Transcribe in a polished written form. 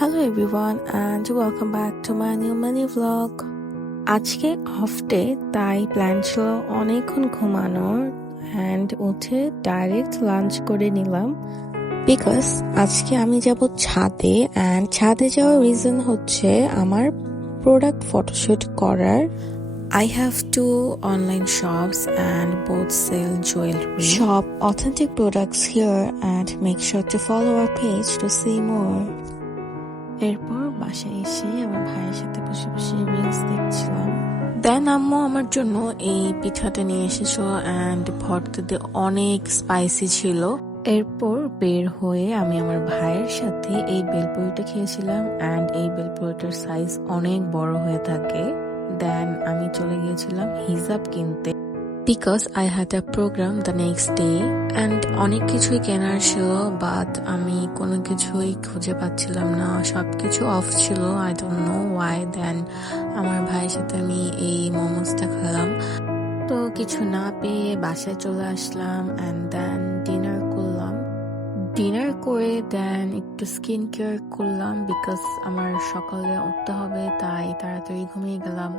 Hello everyone and welcome back to my new mini vlog. আজকে off day তাই plan ছিল অনেকক্ষণ ঘুমানোর অ্যান্ড উঠে ডাইরেক্ট লাঞ্চ করে নিলাম বিকজ আজকে আমি যাব ছাদে অ্যান্ড ছাদে যাওয়ার রিজন হচ্ছে আমার প্রোডাক্ট ফটোশুট করার. I have two online shops and both sell jewelry. Shop authentic products here and make sure to follow our page to see more. এরপর বাসায় এসে আমার ভাইয়ের সাথে বসে বসে রিলস দেখছিলাম. দেন আম্মু আমার জন্য এই পিঠাটা নিয়ে এসেছো অ্যান্ড ভর্তাতে অনেক স্পাইসি ছিল. এরপর বের হয়ে আমি আমার ভাইয়ের সাথে এই বেলপুরিটা খেয়েছিলাম অ্যান্ড এই বেলপুরিটার সাইজ অনেক বড় হয়ে থাকে. দেন আমি চলে গিয়েছিলাম হিজাব কিনতে because I had a programme the next day and অনেক কিছুই কেনার ছিল বাট আমি কোনো কিছুই খুঁজে পাচ্ছিলাম না, সবকিছু অফ ছিল. I don't know why. Then আমার ভাইয়ের সাথে আমি এই মোমোসটা খেলাম. তো কিছু না পেয়ে বাসায় চলে আসলাম অ্যান্ড দেন ডিনার করে দেন একটু স্কিন কেয়ার করলাম বিকজ আমার সকালে উঠতে হবে তাই তাড়াতাড়ি ঘুমিয়ে গেলাম.